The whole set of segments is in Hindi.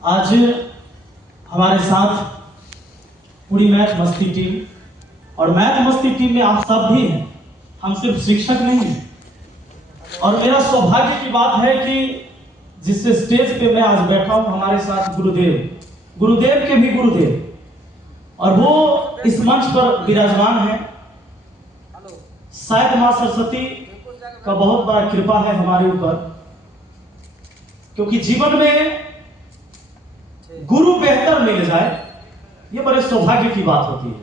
आज हमारे साथ पूरी मैथ मस्ती टीम और मैथ मस्ती टीम में आप सब भी हैं। हम सिर्फ शिक्षक नहीं हैं। और मेरा सौभाग्य की बात है कि जिस स्टेज पे मैं आज बैठा हूं, हमारे साथ गुरुदेव के भी गुरुदेव, और वो इस मंच पर विराजमान है। शायद मां सरस्वती का बहुत बड़ा कृपा है हमारे ऊपर, क्योंकि जीवन में गुरु बेहतर मिल जाए ये बड़े सौभाग्य की बात होती है।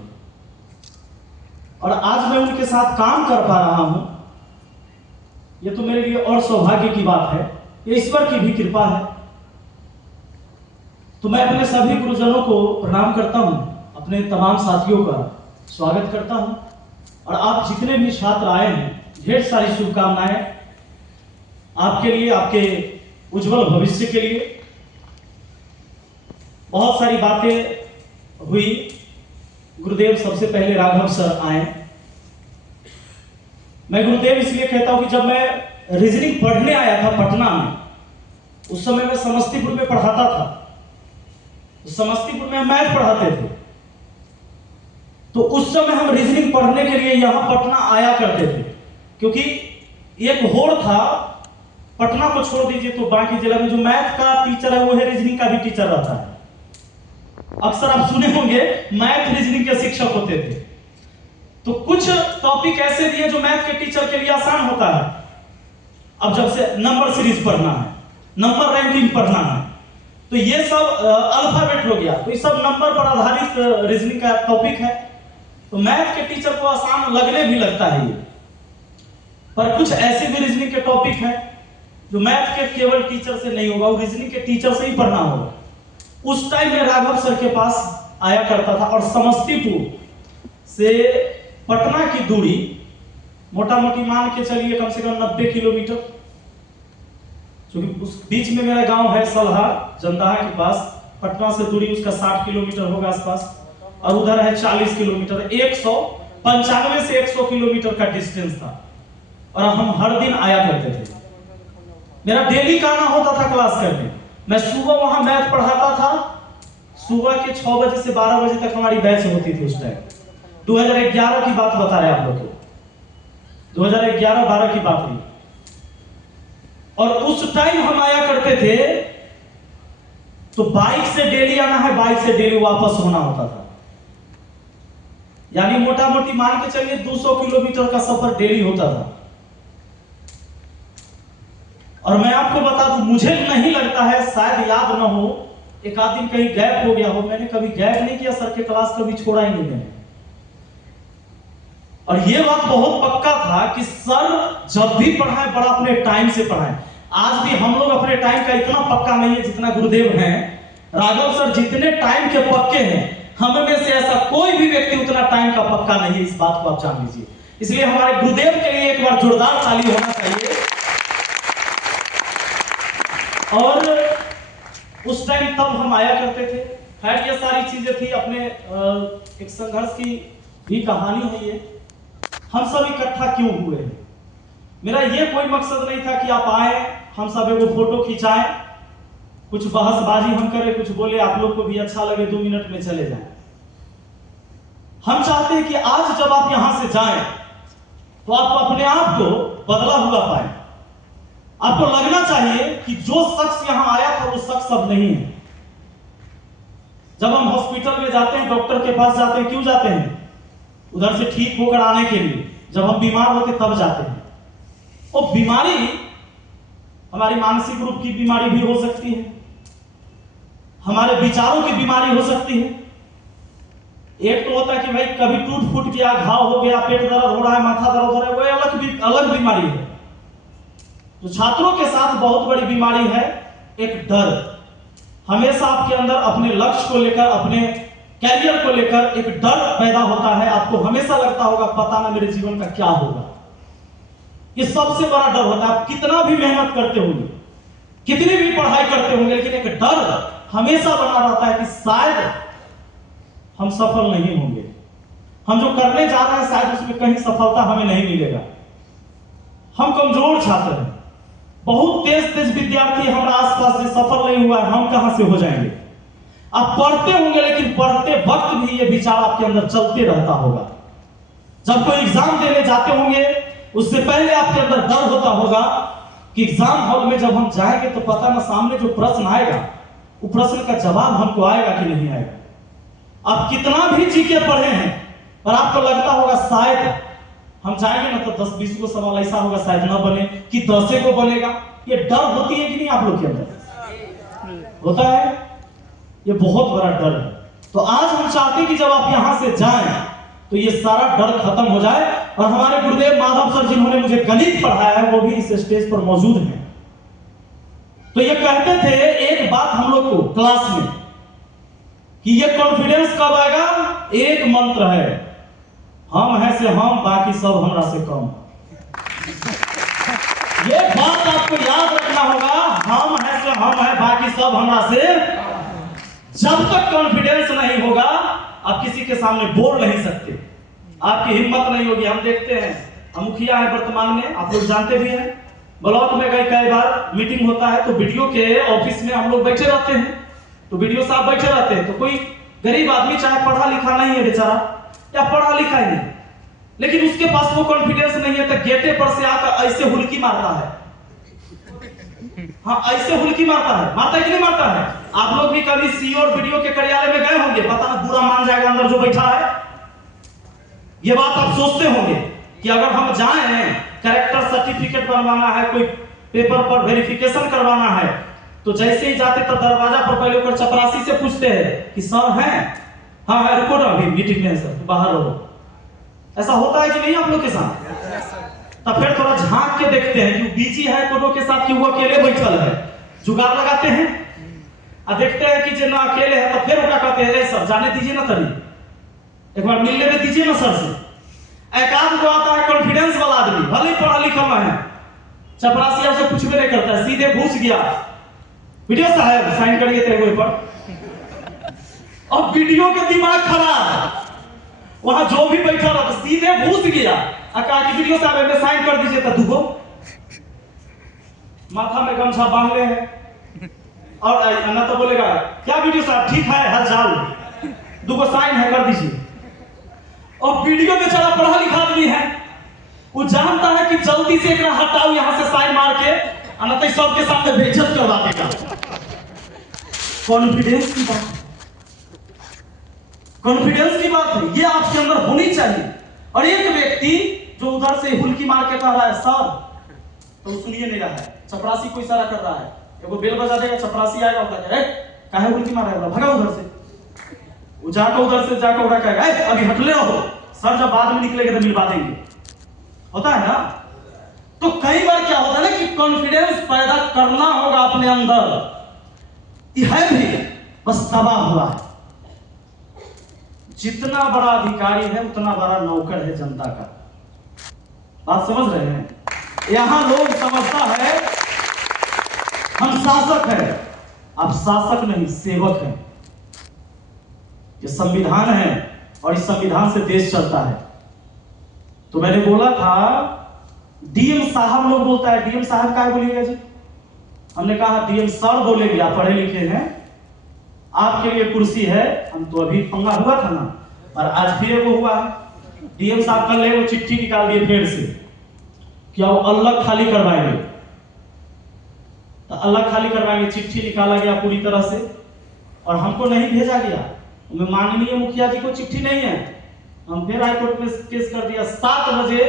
और आज मैं उनके साथ काम कर पा रहा हूं, ये तो मेरे लिए और सौभाग्य की बात है। ये ईश्वर की भी कृपा है। तो मैं अपने सभी गुरुजनों को प्रणाम करता हूं, अपने तमाम साथियों का स्वागत करता हूं, और आप जितने भी छात्र आए हैं, ढेर सारी शुभकामनाएं आपके लिए, आपके उज्जवल भविष्य के लिए। बहुत सारी बातें हुई। गुरुदेव सबसे पहले राघव सर आए। मैं गुरुदेव इसलिए कहता हूं कि जब मैं रीजनिंग पढ़ने आया था पटना में, उस समय मैं समस्तीपुर में पढ़ाता था। समस्तीपुर में मैथ पढ़ाते थे, तो उस समय हम रीजनिंग पढ़ने के लिए यहां पटना आया करते थे, क्योंकि एक होड़ था। पटना को छोड़ दीजिए तो बाकी जिला में जो मैथ का टीचर है वो है रीजनिंग का भी टीचर रहता है। अक्सर आप सुने होंगे मैथ रीजनिंग के शिक्षक होते थे। तो कुछ टॉपिक ऐसे दिए जो मैथ के टीचर के लिए आसान होता है। अब जब से नंबर सीरीज पढ़ना है, नंबर रैंकिंग पढ़ना है, तो ये सब अल्फाबेट हो गया, तो ये सब नंबर पर आधारित रीजनिंग का टॉपिक है। तो मैथ के टीचर को आसान लगने भी लगता है ये, पर कुछ ऐसे भी रीजनिंग के टॉपिक हैं जो मैथ के केवल टीचर से नहीं होगा, वो रीजनिंग के टीचर से ही पढ़ना होगा। उस टाइम में राघव सर के पास आया करता था, और समस्तीपुर से पटना की दूरी मोटा मोटी मान के चलिए कम से कम 90 किलोमीटर, क्योंकि उस बीच में मेरा गांव है सलहा जनदाहा के पास। पटना से दूरी उसका 60 किलोमीटर होगा आसपास, और उधर है 40 किलोमीटर। 195 से 100 किलोमीटर का डिस्टेंस था, और हम हर दिन आया करते थे। मेरा डेली का आना होता था क्लास करने। मैं सुबह वहां मैथ पढ़ाता था। सुबह के 6 बजे से 12 बजे तक हमारी बैच होती थी उस टाइम। 2011 की बात बता रहे आप लोग को, 2011-12 की बात हुई। और उस टाइम हम आया करते थे, तो बाइक से डेली आना है, बाइक से डेली वापस होना होता था। यानी मोटा मोटी मान के चलिए 200 किलोमीटर का सफर डेली होता था। और मैं आपको बता दूं, मुझे नहीं लगता है, शायद याद ना हो, एक आध दिन कहीं गैप हो गया हो। मैंने कभी गैप नहीं किया, सर के क्लास कभी छोड़ा ही नहीं मैंने। और यह बात बहुत पक्का था कि सर जब भी पढ़ाएं बड़ा अपने टाइम से पढ़ाएं। आज भी हम लोग अपने टाइम का इतना पक्का नहीं है जितना गुरुदेव हैं। राघव सर जितने टाइम के पक्के हैं, हम में से ऐसा कोई भी व्यक्ति उतना टाइम का पक्का नहीं है। इस बात को आप जान लीजिए। इसलिए हमारे गुरुदेव के लिए एक बार जोरदार ताली होना चाहिए। और उस टाइम तब हम आया करते थे। खैर ये सारी चीजें थी, अपने एक संघर्ष की भी कहानी है ये। हम सब इकट्ठा क्यों हुए हैं? मेरा ये कोई मकसद नहीं था कि आप आए, हम सब एगो फोटो खिंचाएं, कुछ बहसबाजी हम करें, कुछ बोले, आप लोग को भी अच्छा लगे, 2 मिनट में चले जाएं। हम चाहते हैं कि आज जब आप यहां से जाएं तो आप अपने आप को बदला हुआ पाए। आपको लगना चाहिए कि जो शख्स यहां आया था वो शख्स अब नहीं है। जब हम हॉस्पिटल में जाते हैं, डॉक्टर के पास जाते हैं, क्यों जाते हैं? उधर से ठीक होकर आने के लिए। जब हम बीमार होते तब जाते हैं। वो बीमारी हमारी मानसिक रूप की बीमारी भी हो सकती है, हमारे विचारों की बीमारी हो सकती है। एक तो होता है कि भाई कभी टूट फूट गया, घाव हो गया, पेट दर्द हो रहा है, माथा दर्द हो रहा है, वो अलग बीमारी है। तो छात्रों के साथ बहुत बड़ी बीमारी है एक डर। हमेशा आपके अंदर अपने लक्ष्य को लेकर, अपने कैरियर को लेकर एक डर पैदा होता है। आपको हमेशा लगता होगा पता ना मेरे जीवन का क्या होगा। ये सबसे बड़ा डर होता है। आप कितना भी मेहनत करते होंगे, कितनी भी पढ़ाई करते होंगे, लेकिन एक डर हमेशा बना रहता है कि शायद हम सफल नहीं होंगे। हम जो करने जा रहे हैं शायद उसमें कहीं सफलता हमें नहीं मिलेगा। हम कमजोर छात्र हैं। बहुत तेज तेज विद्यार्थी हमारा आसपास से सफल नहीं हुआ है, हम कहां से हो जाएंगे। आप पढ़ते होंगे लेकिन पढ़ते वक्त भी ये विचार आपके अंदर चलते रहता होगा। जब कोई एग्जाम देने जाते होंगे उससे पहले आपके अंदर डर होता होगा कि एग्जाम हॉल में जब हम जाएंगे तो पता ना सामने जो प्रश्न आएगा वो प्रश्न का जवाब हमको आएगा कि नहीं आएगा। आप कितना भी जीके पढ़े हैं पर आपको लगता होगा शायद हम जाएंगे ना तो 10-20 को सवाल ऐसा होगा शायद ना बने कि 10 को बनेगा। ये डर होती है कि नहीं आप लोग के अंदर? होता है, ये बहुत बड़ा डर है। तो आज हम चाहते हैं कि जब आप यहां से जाएं तो ये सारा डर खत्म हो जाए। और हमारे गुरुदेव माधव सर जिन्होंने मुझे गणित पढ़ाया है वो भी इस स्टेज पर मौजूद हैं। तो ये कहते थे एक बात हम लोग को क्लास में कि ये कॉन्फिडेंस कब आएगा? एक मंत्र है, हम हैं से हम, बाकी सब हमरा से कम। ये बात आपको याद रखना होगा, हम हैं से हम है, बाकी सब हमरा से। जब तक कॉन्फिडेंस नहीं होगा आप किसी के सामने बोल नहीं सकते, आपकी हिम्मत नहीं होगी। हम देखते हैं, हम मुखिया है वर्तमान में, आप लोग जानते भी हैं, ब्लॉक में गए कई बार मीटिंग होता है तो वीडियो के ऑफिस में हम लोग बैठे रहते हैं, तो वीडियो साहब बैठे रहते हैं, तो कोई गरीब आदमी चाहे पढ़ा लिखा नहीं है बेचारा या पढ़ा लिखा ही नहीं, लेकिन उसके पास वो कॉन्फिडेंस नहीं है तो गेटे पर से आकर ऐसे हुल्की मारता है। हाँ, ऐसे हुल्की मारता है, मारता है कि नहीं मारता है? आप लोग भी कभी सीओ और वीडियो के कार्यालय में गए होंगे, पता ना बुरा मान जाएगा अंदर जो बैठा है। ये बात आप सोचते होंगे कि अगर हम जाएं कैरेक्टर सर्टिफिकेट बनवाना है, कोई पेपर पर वेरिफिकेशन करवाना है, तो जैसे ही जाते तो दरवाजा पर पहले ऊपर चपरासी से पूछते हैं कि सर हैं? हाँ है, रुको ना अभी मीटिंग में है सर, बाहर रहो। ऐसा होता है कि नहीं आप लोग के साथ? तब फिर थोड़ा झांक के देखते हैं कि बिजी है कोनो के साथ कि वो अकेले बैठल है, जुगाड़ लगाते हैं और देखते हैं कि जे ना अकेले है तो फिर उनका कहते हैं सर जाने दीजिए ना, तभी एक बार मिलने में दीजिए ना सर से। एक आध को आता है कॉन्फिडेंस वाला आदमी, भले ही पढ़ा लिखा है, चपरासी आपसे कुछ भी नहीं करता है, सीधे घुस गया, वीडियो साहब साइन करिए तेरे पर। और वीडियो के दिमाग खराब, वहां जो भी बैठा रहा सीधे घुस गया, कहा कि वीडियो साहब में साइन कर दीजिए, तो दुगो माथा में गमछा बांध ले हैं और अन्ना तो बोलेगा क्या वीडियो साहब ठीक है, हर जाओ दुगो साइन है कर दीजिए। और वीडियो बेचारा पढ़ा लिखा आदमी है, वो जानता है कि जल्दी से एक हटाओ यहां से साइन मार के, अन्यथा सबके सामने बेइज्जत करवा देगा। कॉन्फिडेंस की बात, कॉन्फिडेंस की बात है, ये आपके अंदर होनी चाहिए। और एक व्यक्ति जो उधर से हुल्की मार के कह रहा है सर, तो सुनिए नहीं रहा है, चपरासी को इशारा कर रहा है, वो बेल बजा देगा, चपरासी आएगा, होगा काहे हुल्की मार रहा है, भगा उधर से। वो जाकर उधर से जाकर उड़ा कहेगा अभी हटले रहो सर, जब बाद में निकलेगा तो मिलवा देंगे। होता है ना? तो कई बार क्या होता है ना कि कॉन्फिडेंस पैदा करना होगा अपने अंदर, यह भी बस दबा हुआ है। जितना बड़ा अधिकारी है उतना बड़ा नौकर है जनता का। बात समझ रहे हैं? यहां लोग समझता है हम शासक हैं, आप शासक नहीं सेवक हैं। ये संविधान है और इस संविधान से देश चलता है। तो मैंने बोला था डीएम साहब, लोग बोलता है डीएम साहब क्या बोलिएगा जी, हमने कहा डीएम सर बोलेंगे, आप पढ़े लिखे हैं, आपके लिए कुर्सी है। हम तो अभी पंगा हुआ था ना, और आज फिर वो हुआ है, डीएम साहब कल वो चिट्ठी निकाल दिए फिर से क्या वो अलग खाली करवाएंगे, तो अलग खाली करवाएंगे, चिट्ठी निकाला गया पूरी तरह से और हमको नहीं भेजा गया। माननीय मुखिया जी को चिट्ठी नहीं है, हम फिर हाईकोर्ट में केस कर दिया, 7 बजे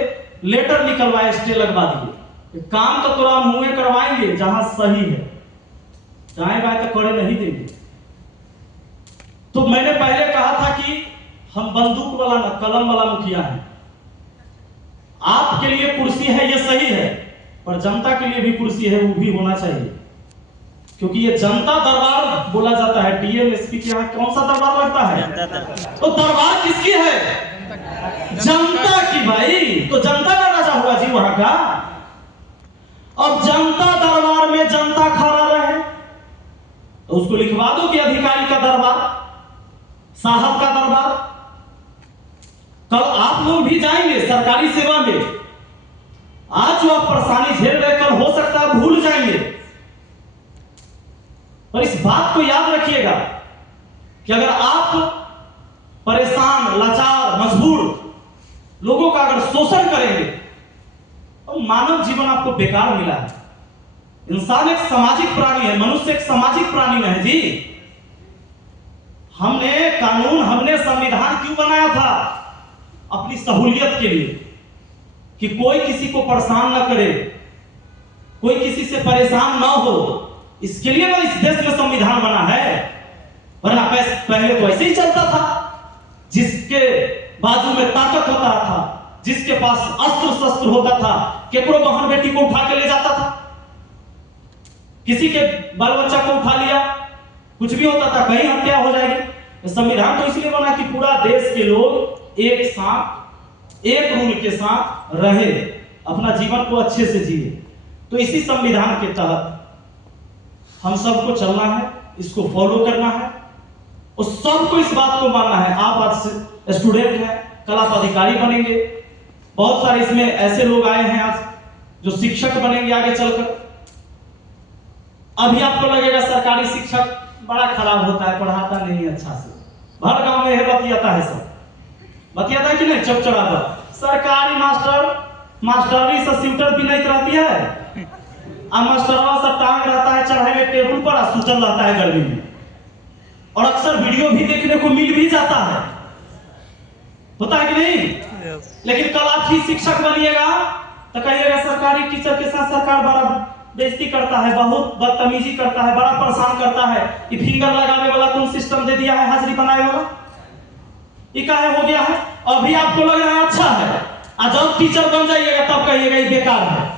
लेटर निकलवाए, स्टे लगवा दिए। काम तो तोरा हम मुंह करवाएंगे जहां सही है, जहां बात तो करे नहीं देंगे। तो मैंने पहले कहा था कि हम बंदूक वाला ना कलम वाला मुखिया है। आपके लिए कुर्सी है ये सही है, पर जनता के लिए भी कुर्सी है, वो भी होना चाहिए, क्योंकि ये जनता दरबार बोला जाता है। डीएम एसपी के यहाँ कौन सा दरबार लगता है? तो दरबार किसकी है? जनता की भाई। तो जनता का राजा हुआ जी वहां का, और जनता दरबार में जनता खड़ा रहे तो उसको लिखवा दो कि अधिकारी का दरबार, साहब का दरबार। कल आप लोग भी जाएंगे सरकारी सेवा में, आज जो आप परेशानी झेल रहे कल हो सकता है भूल जाएंगे। और इस बात को याद रखिएगा कि अगर आप परेशान, लाचार, मजबूर लोगों का अगर शोषण करेंगे तो मानव जीवन आपको बेकार मिला है। इंसान एक सामाजिक प्राणी है, मनुष्य एक सामाजिक प्राणी है जी। हमने कानून, हमने संविधान क्यों बनाया था? अपनी सहूलियत के लिए, कि कोई किसी को परेशान न करे, कोई किसी से परेशान ना हो। इसके लिए ना इस देश में संविधान बना है, वरना पहले तो ऐसे ही चलता था। जिसके बाजू में ताकत होता था, जिसके पास अस्त्र शस्त्र होता था, केकरो बहन बेटी को उठा के ले जाता था, किसी के बाल बच्चा को उठा लिया, कुछ भी होता था, कहीं हत्या हो जाएगी। संविधान तो इसलिए बना कि पूरा देश के लोग एक साथ, एक रूल के साथ रहे, अपना जीवन को अच्छे से जिए। तो इसी संविधान के तहत हम सबको चलना है, इसको फॉलो करना है और सबको इस बात को मानना है। आप आज स्टूडेंट हैं, कल आप अधिकारी बनेंगे। बहुत सारे इसमें ऐसे लोग आए हैं आज जो शिक्षक बनेंगे आगे चलकर। अभी आपको लगेगा सरकारी शिक्षक बड़ा खराब होता है, पढ़ाता नहीं अच्छा से। हर गांव में यह बतियाता है, सब बतियाता है कि नहीं, चौचराता। सरकारी मास्टरी से स्वेटर भी नहीं रहती है, मास्टरवा सब टांग रहता है चढ़ाई में टेबल पर, सुतल रहता है गर्मी में। और अक्सर वीडियो भी देखने को मिल भी जाता है, होता है कि नहीं? लेकिन कल आप ही शिक्षक बनिएगा तो कहिएगा सरकारी टीचर के साथ सरकार बड़ा बेइज्जती करता है, बहुत बदतमीजी करता है, बड़ा परेशान करता है। ये फिंगर लगाने वाला कौन सिस्टम दे दिया है, हाजिरी बनाने वाला, ये काहे हो गया है? अभी आपको लग रहा है अच्छा है, और जब टीचर बन जाइएगा तब कहिएगा ये बेकार है।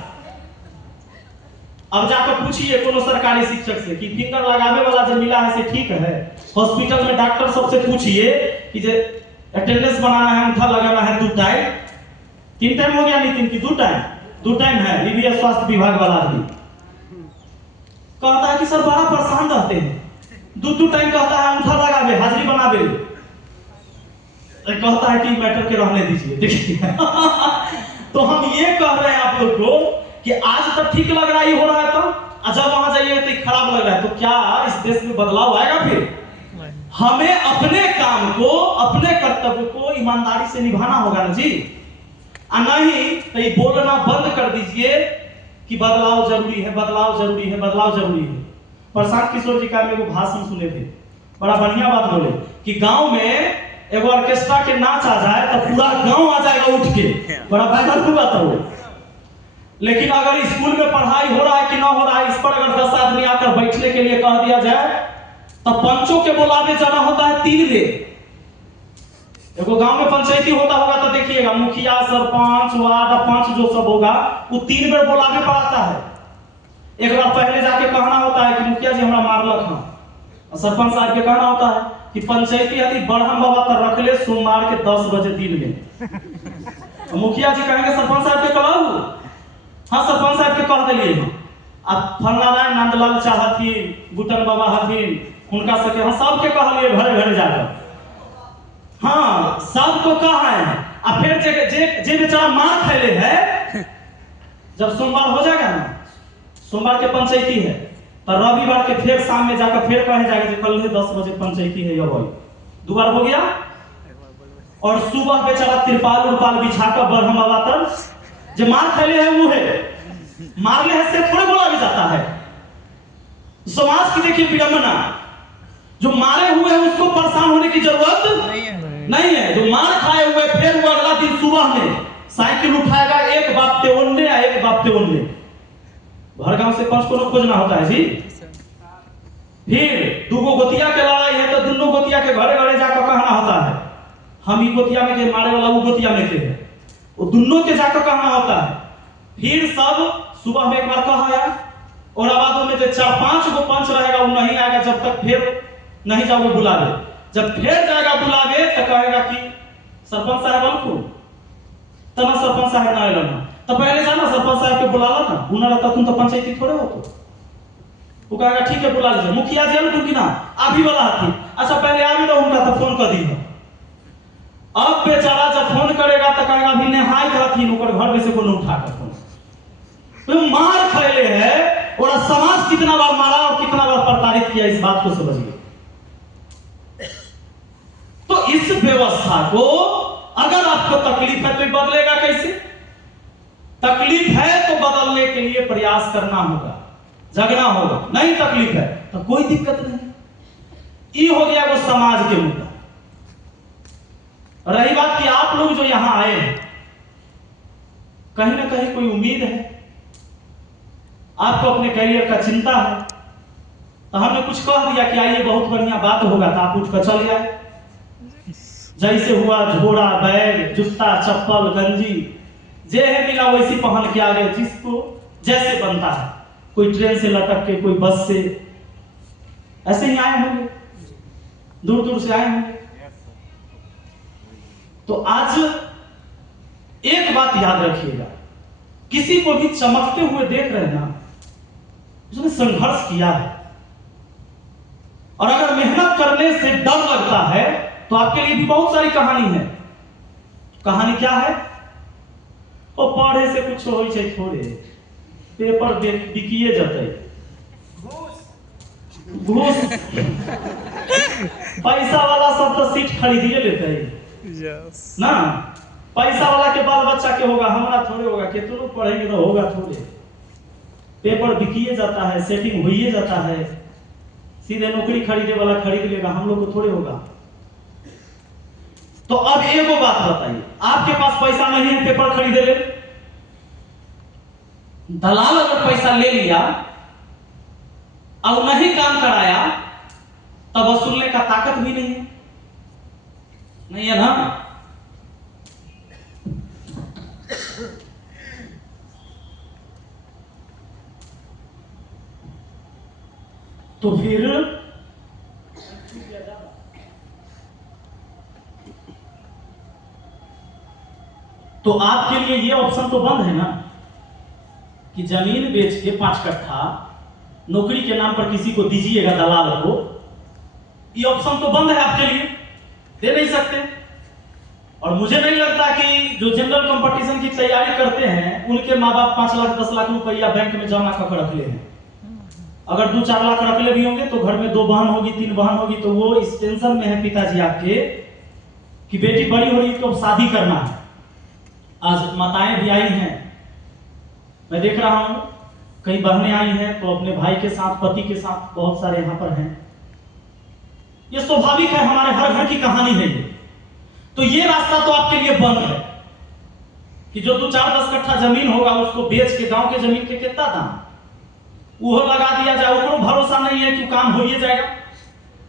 अब जाकर पूछिए कोनो सरकारी शिक्षक से कि फिंगर लगाने वाला जो मिला है से ठीक है। हॉस्पिटल में डॉक्टर सबसे पूछिए कि जो अटेंडेंस बनाना है, अंगूठा लगाना है 2 टाइम, 3 टाइम हो गया नितिन की 2 टाइम? 2 टाइम है। बीबीएस स्वास्थ्य विभाग वाला आदमी कहता है कि सर बड़ा परेशान रहते हैं, 2 टाइम कहता है अंगूठा लगावे, हाजिरी बनावे, कहता है कि मैटर के रहने दीजिए। देखिए तो हम ये कह रहे हैं आप लोग को कि आज तक ठीक लग रहा है, हो रहा है, तो जब वहां जाइए तो खराब लग रहा है, तो क्या इस देश में बदलाव आएगा? फिर हमें अपने काम को, अपने कर्तव्य को ईमानदारी से निभाना होगा ना जी। नहीं तो ये बोलना बंद कर दीजिए कि बदलाव जरूरी है, बदलाव जरूरी है, बदलाव जरूरी है। प्रशांत किशोर जी का वो भाषण सुने थे, बड़ा बढ़िया बात बोले कि गांव में एगो ऑर्केस्ट्रा के नाच आ जाए तो पूरा गांव आ जाएगा उठ के, बड़ा बेहतर हुआ था वो। लेकिन अगर स्कूल में पढ़ाई हो रहा है कि ना हो रहा है, इस पर अगर 10 आदमी आकर बैठने के लिए कह दिया जाए तो पंचों के बुलावे जाना होता है 3 बेर। देखो गांव में पंचायती होता होगा तो देखिएगा, मुखिया, सरपंच, वार्ड पंच जो सब होगा वो 3 बेर बुलावे पड़ाता है। एक बार पहले जाके कहना होता है कि मुखिया जी हमारा मारलक है, और सरपंच साहब के कहना होता है कि पंचायती यदि बढ़म बाबा तर रख ले सोमवार के 10 बजे दिन में। मुखिया जी कहेंगे सरपंच साहब के कहू, हाँ सरपंच साहब के कह दिलिए हम। अब फलनारायण नंदलाल चाहथिन, गुटन बाबा हथिन, उनका सके हम सबके कहलिए घरे घरे जाकर, हाँ सबको कहा है। अब फिर जे बेचारा मार खैले है, जब सोमवार हो जाएगा ना, सोमवार के पंचायती है तो रविवार के फिर शाम में जाकर फिर कहे जाएगा कि कल 10 बजे पंचायती है, ये 2 बार हो गया। और सुबह बेचारा तिरपाल उरपाल बिछाकर बढ़म बाबा तर जो मार खैले है वो है, मारले है से थोड़े बोला भी जाता है। समाज की देखिए विडंबना, जो मारे हुए हैं उसको परेशान होने की जरूरत नहीं है। जो मार खाए हुए फिर वो अगला दिन सुबह में साइकिल उठाएगा, एक बाप ते ओन्ने या एक बाप ते ओन्ने, हर गांव से 5 को खोजना होता है जी। फिर 2 गोतिया के लड़ाई है तो दोनों गोतिया के घरे घरे जाकर कहना होता है हम ही गोतिया में के मारे वाला वो गोतिया में के है, वो दोनों के जाकर कहना होता है। फिर सब सुबह में एक बार कहा, और आबादों में जो 4-5 गो पंच रहेगा वो नहीं आएगा जब तक फिर नहीं जाओगे बुलावे। जब फिर जाएगा बुलावे तो कहेगा कि सरपंच साहब अलको तना सरपंच साहब ना आएगा ना, तो पहले जाना सरपंच साहब के बुला ला ना, बुना रहता तुम तो पंचायती थोड़े हो। तो वो कहेगा ठीक है बुला लीजिए, मुखिया जी अलको कि ना अभी वाला थी, अच्छा पहले आ भी तो उनका तो फोन कर दी है। अब बेचारा जब फोन करेगा तो कहेगा अभी नहाई करथिन, ओकर घर में से कोनो उठा कर फोन तो मार खैले है और समाज कितना बार मारा और कितना बार प्रताड़ित किया, इस बात को समझिए। तो इस व्यवस्था को अगर आपको तकलीफ है तो बदलेगा कैसे? तकलीफ है तो बदलने के लिए प्रयास करना होगा, जगना होगा। नहीं तकलीफ है तो कोई दिक्कत नहीं। ये हो गया वो समाज के मुद्दा। रही बात कि आप लोग जो यहां आए हैं, कहीं ना कहीं कोई उम्मीद है, आपको अपने करियर का चिंता है, तो हमने कुछ कह दिया कि आइए बहुत बढ़िया बात होगा, तो आप उठ कर चल गए। जैसे हुआ झोरा, बैग, जूता, चप्पल, गंजी, जे है मिला वैसी पहन के आ गए, जिसको जैसे बनता है। कोई ट्रेन से लटक के, कोई बस से, ऐसे ही आए होंगे, दूर दूर से आए होंगे। तो आज एक बात याद रखिएगा, किसी को भी चमकते हुए देख रहे ना, उसने संघर्ष किया है। और अगर मेहनत करने से डर लगता है तो आपके लिए भी बहुत सारी कहानी है। कहानी क्या है? वो पढ़े से कुछ हो थोड़े, पेपर बिकिए जाते, घूस पैसा वाला सब तो सीट खरीदिए लेते हैं ना। पैसा वाला के बाल बच्चा के होगा, हमारा थोड़े होगा। कितनों पढ़ेंगे तो होगा थोड़े। पेपर बिकिए जाता है, सेटिंग हुई जाता है, सीधे नौकरी खरीदे वाला खरीद लेगा, हम लोग को थोड़े होगा। तो अब एगो बात बताइए, आपके पास पैसा नहीं है पेपर खरीदे ले, दलाल अगर पैसा ले लिया और नहीं काम कराया तब वसूलने का ताकत भी नहीं है ना। तो फिर तो आपके लिए ये ऑप्शन तो बंद है ना कि जमीन बेच के 5 कट्ठा नौकरी के नाम पर किसी को दीजिएगा, दलाल को। ये ऑप्शन तो बंद है आपके लिए, दे नहीं सकते। और मुझे नहीं लगता कि जो जनरल कंपटीशन की तैयारी करते हैं उनके माँ बाप 5 लाख 10 लाख रुपया बैंक में जमा कर रख ले हैं। अगर 2-4 लाख रख ले भी होंगे तो घर में 2 बहन होगी, 3 बहन होगी, तो वो इस टेंशन में है पिताजी आपके कि बेटी बड़ी हो रही है तो शादी करना है। आज माताएं भी आई हैं, मैं देख रहा हूं कई बहनें आई हैं तो अपने भाई के साथ, पति के साथ, बहुत सारे यहां पर हैं। ये स्वाभाविक है, हमारे हर घर की कहानी है ये। तो ये रास्ता तो आपके लिए बंद है कि जो 2-4-10 कट्ठा जमीन होगा उसको बेच के, गांव के जमीन के कितना दाम वो लगा दिया जाए, उसको भरोसा नहीं है कि काम हो ही जाएगा।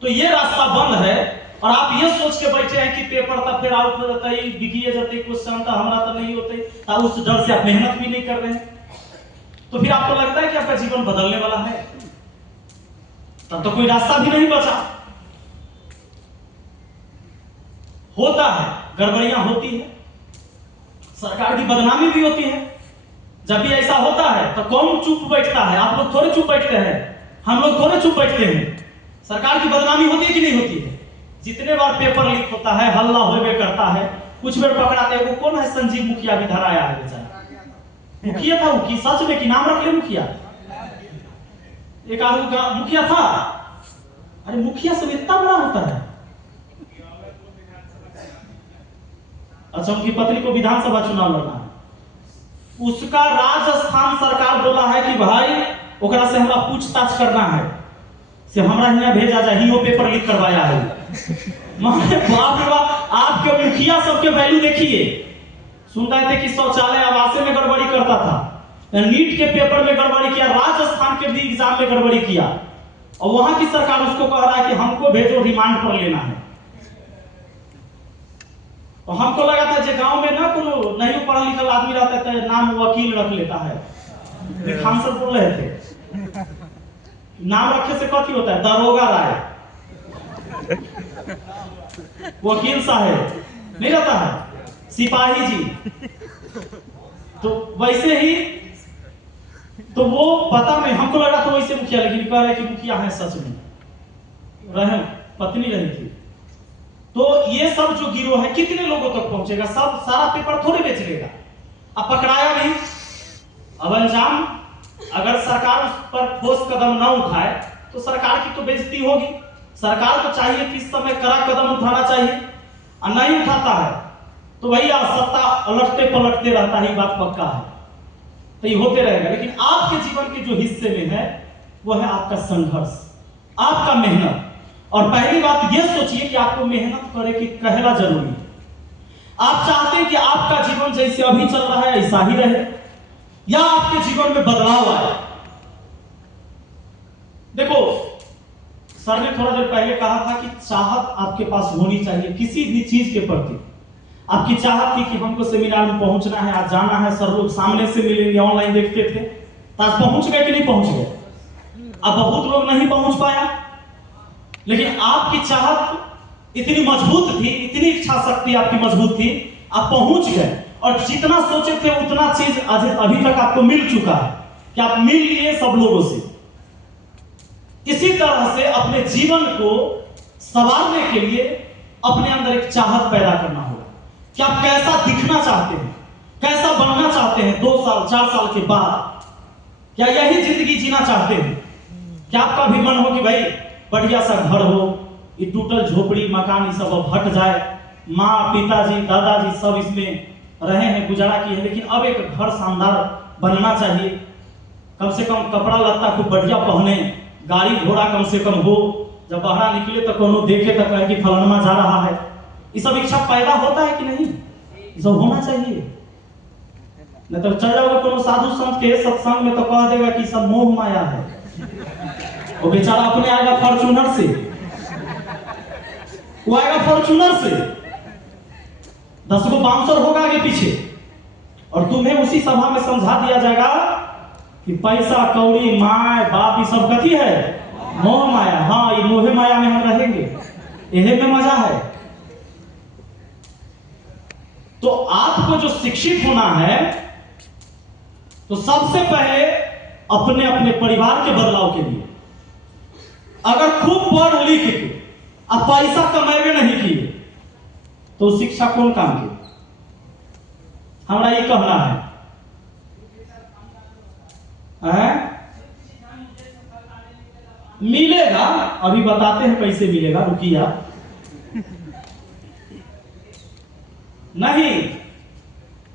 तो ये रास्ता बंद है। और आप ये सोच के बैठे हैं कि पेपर तब फिर आउट हो जाता है, बिकिए जाते, क्वेश्चन था हमारा तो नहीं होते, तब उस डर से आप मेहनत भी नहीं कर रहे हैं। तो फिर आपको लगता है कि आपका जीवन बदलने वाला है, तब तो कोई रास्ता भी नहीं बचा। होता है, गड़बड़ियां होती है, सरकार की बदनामी भी होती है। जब भी ऐसा होता है तो कौन चुप बैठता है? आप लोग थोड़े चुप बैठते हैं, हम लोग थोड़े चुप बैठते हैं। सरकार की बदनामी होती है कि नहीं होती है? जितने बार पेपर लीक होता है, हल्ला होबे करता है, कुछ बार पकड़ाते हैं। वो कौन है? संजीव मुखिया भी धराया है बेचारा। मुखिया था वो, कि सच में कि नाम रख ले मुखिया? एक आदमी मुखिया था। अरे मुखिया सब इतना बड़ा होता है। अच्छा, उनकी पत्नी को विधानसभा चुनाव लड़ना है, उसका राजस्थान सरकार बोला है कि भाई ओकरा से हमरा पूछताछ करना है, से हमरा यहाँ भेजा जाए, ही वो पेपर लीक करवाया है। माने बाप रे बाप, आपके मुखिया सबके वैल्यू देखिए। सुन रहे थे कि शौचालय आवासीय में गड़बड़ी करता था, नीट के पेपर में गड़बड़ी किया, राजस्थान के भी एग्जाम में गड़बड़ी किया, और वहां की सरकार उसको कह रहा है कि हमको भेजो, रिमांड पर लेना है। और हमको लगा था जो गांव में ना कोनो नहीं पढ़ा लिखा आदमी रहता है, नाम वकील रख लेता है। खान सर बोल रहे थे, नाम रखे से कथी होता है? दरोगा राय, वकील साहब नहीं रहता है, सिपाही जी। तो वैसे ही तो वो पता नहीं, हमको लगा था वैसे मुखिया, लेकिन कह रहे कि मुखिया है सच में, रहे पत्नी रही थी। तो ये सब जो गिरोह है कितने लोगों तक पहुंचेगा? सब सारा पेपर थोड़े बेच लेगा। अब पकड़ाया भी, अब अंजाम अगर सरकार उस पर ठोस कदम न उठाए तो सरकार की तो बेइज्जती होगी। सरकार को चाहिए कि इस समय कड़ा कदम उठाना चाहिए, और नहीं उठाता है तो वही सत्ता उलटते पलटते रहता है, बात पक्का है, तो ये होते रहेगा। लेकिन आपके जीवन के जो हिस्से में है वो है आपका संघर्ष, आपका मेहनत। और पहली बात ये सोचिए कि आपको मेहनत करे कि कहना जरूरी है। आप चाहते हैं कि आपका जीवन जैसे अभी चल रहा है ऐसा ही रहे, या आपके जीवन में बदलाव आए। देखो, सर ने थोड़ा देर पहले कहा था कि चाहत आपके पास होनी चाहिए किसी भी चीज के प्रति। आपकी चाहत थी कि हमको सेमिनार में पहुंचना है, आज जाना है, सर लोग सामने से मिलेंगे, ऑनलाइन देखते थे, तो आज पहुंच गए कि नहीं पहुंच गए? अब बहुत लोग नहीं पहुंच पाया, लेकिन आपकी चाहत इतनी मजबूत थी, इतनी इच्छा शक्ति आपकी मजबूत थी, आप पहुंच गए। और जितना सोचे थे उतना चीज अभी तक आपको मिल चुका है कि आप मिल लिए सब लोगों से। इसी तरह से अपने जीवन को संवारने के लिए अपने अंदर एक चाहत पैदा करना होगा कि आप कैसा दिखना चाहते हैं, कैसा बनना चाहते हैं 2 साल 4 साल के बाद। क्या यही जिंदगी जीना चाहते हैं? क्या आपका भी मन हो कि भाई बढ़िया सा घर हो, ये टूटल झोपड़ी मकान ये सब अब हट जाए, माँ पिताजी दादाजी सब इसमें रहे हैं, गुजारा किए हैं, लेकिन अब एक घर शानदार बनना चाहिए, कम से कम कपड़ा लत्ता खूब बढ़िया पहने, गाड़ी घोड़ा कम से कम हो, जब बाहर निकले तो कोनो देखे तो कहे कि फलाना जा रहा है। ये सब इच्छा पैदा होता है कि नहीं? ये सब होना चाहिए। नहीं तो चल जाओगे कोनो साधु संत के सत्संग में तो कह देगा कि सब मोह माया है, वो बेचारा अपने आएगा फॉर्च्यूनर से, वो आएगा फॉर्च्यूनर से, 10 गो बाउंसर होगा आगे पीछे, और तुम्हें उसी सभा में समझा दिया जाएगा कि पैसा कौड़ी माय बाप ये सब कथी है? मोह माया। हाँ, ये मोह माया में हम रहेंगे, यही में मजा है। तो आपको जो शिक्षित होना है तो सबसे पहले अपने अपने परिवार के बदलाव के लिए, अगर खूब पढ़ लिख के अब पैसा कमाए नहीं किए तो शिक्षा कौन काम के? हमारा ये कहना है मिलेगा, अभी बताते हैं कैसे मिलेगा, रुकिए आप। नहीं,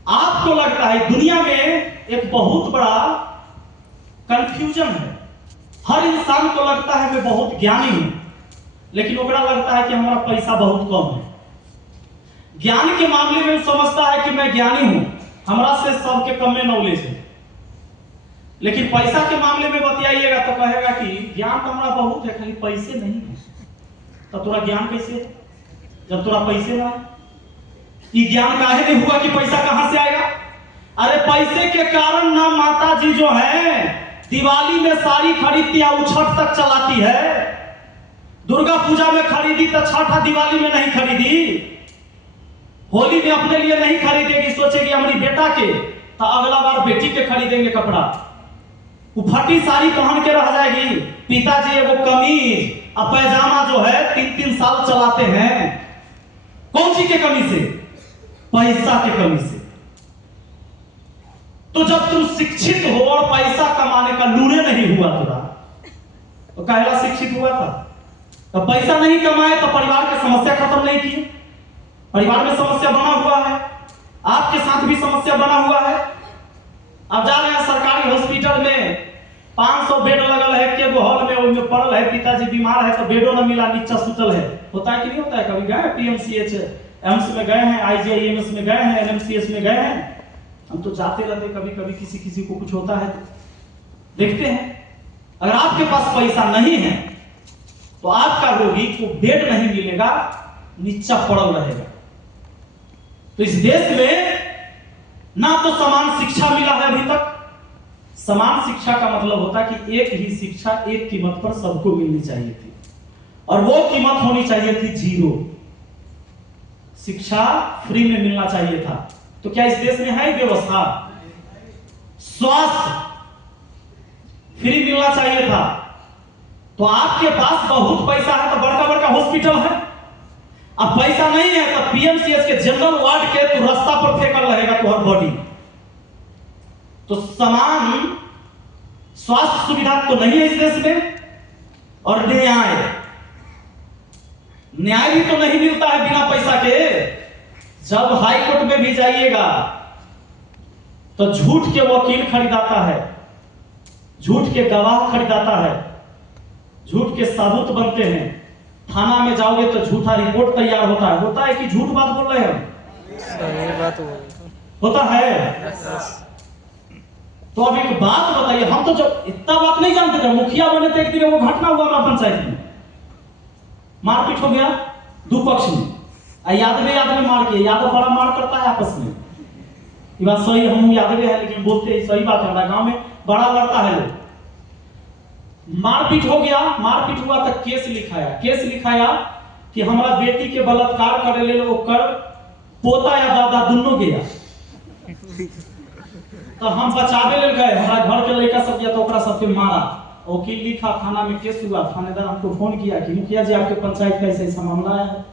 आपको लगता है दुनिया में एक बहुत बड़ा कंफ्यूजन है। हर इंसान को लगता है मैं बहुत ज्ञानी हूं, लेकिन ओकरा लगता है कि हमारा पैसा बहुत कम है। ज्ञान के मामले में समझता है कि मैं ज्ञानी हूं, हमरा से सबके कम में नॉलेज है, लेकिन पैसा के मामले में बतियाइएगा तो कहेगा कि ज्ञान तो हमारा बहुत है, खाली पैसे नहीं है। तो तोरा ज्ञान कैसे है जब तोरा पैसे ना? ये ज्ञान काहे नहीं हुआ कि पैसा कहां से आएगा? अरे पैसे के कारण ना माता जी जो है दिवाली में साड़ी खरीदती है, वो छठ तक चलाती है, दुर्गा पूजा में खरीदी तो छठ दिवाली में नहीं खरीदी, होली में अपने लिए नहीं खरीदेगी, सोचेगी हमारी बेटा के, तो अगला बार बेटी के खरीदेंगे कपड़ा। वो फटी साड़ी पहन के रह जाएगी, पिताजी वो कमीज और पैजामा जो है 3-3 साल चलाते हैं। कौन सी के कमी से? पैसा के कमी से। तो जब तुम शिक्षित हो और पैसा कमाने का लूरे नहीं हुआ तुरा, तो कहला शिक्षित हुआ था? तो पैसा नहीं कमाए तो परिवार की समस्या खत्म नहीं की, परिवार में समस्या बना हुआ है, आपके साथ भी समस्या बना हुआ है। अब जा रहे हैं सरकारी हॉस्पिटल में, 500 बेड लगल है, के वो हॉल में उनमें पड़ल है, पिताजी बीमार है तो बेडो न मिला, नीचा सुतल है। होता है कि नहीं होता है? कभी गए पीएमसीएच एम्स में गए हैं, आईजीआईएमएस में गए हैं, एनएमसीएच में गए हैं, हम तो जाते रहते, कभी कभी किसी को कुछ होता है तो देखते हैं। अगर आपके पास पैसा नहीं है तो आपका रोगी को बेड नहीं मिलेगा, नीचा पड़ल रहेगा। तो इस देश में ना तो समान शिक्षा मिला है अभी तक। समान शिक्षा का मतलब होता है कि एक ही शिक्षा एक कीमत पर सबको मिलनी चाहिए थी, और वो कीमत होनी चाहिए थी 0। शिक्षा फ्री में मिलना चाहिए था। तो क्या इस देश में है व्यवस्था? स्वास्थ्य फ्री मिलना चाहिए था। तो आपके पास बहुत पैसा है तो बड़का बड़का हॉस्पिटल है, अब पैसा नहीं है तो पीएमसीएच के जनरल वार्ड के तो रास्ता पर फेंकल रहेगा तो हर बॉडी। तो समान स्वास्थ्य सुविधा तो नहीं है इस देश में, और न्याय भी तो नहीं मिलता है बिना पैसा के। जब हाई कोर्ट में भी जाइएगा तो झूठ के वकील खरीदाता है, झूठ के गवाह खरीदाता है, झूठ के सबूत बनते हैं। थाना में जाओगे तो झूठा रिपोर्ट तैयार होता है कि झूठ बात बोल रहे हैं हम? सही बात होता है। तो अब एक बात बताइए, हम तो जब इतना बात नहीं जानते थे, मुखिया बने थे, एक दिन वो घटना हुआ हमारा पंचायत में, मारपीट हो गया दो पक्ष में, यादव मार के, यादव बड़ा मार करता है आपस में, ये बात सही, हम यादव है लेकिन बोलते हैं सही बात है, हमारा गांव में बड़ा लड़ता है लोग। मारपीट हो गया, मारपीट हुआ तो केस लिखाया कि हमारा बेटी के बलात्कार करे ले लोग कर पोता या दादा दोनों गया। तो हम बचावे ले गए, हमारा घर के लड़का सब गया तो ओकरा सबके मारा, वकील लिखा, थाना में केस हुआ, थानेदार हमको फोन किया कि मुखिया जी आपके पंचायत का ऐसा मामला आया है।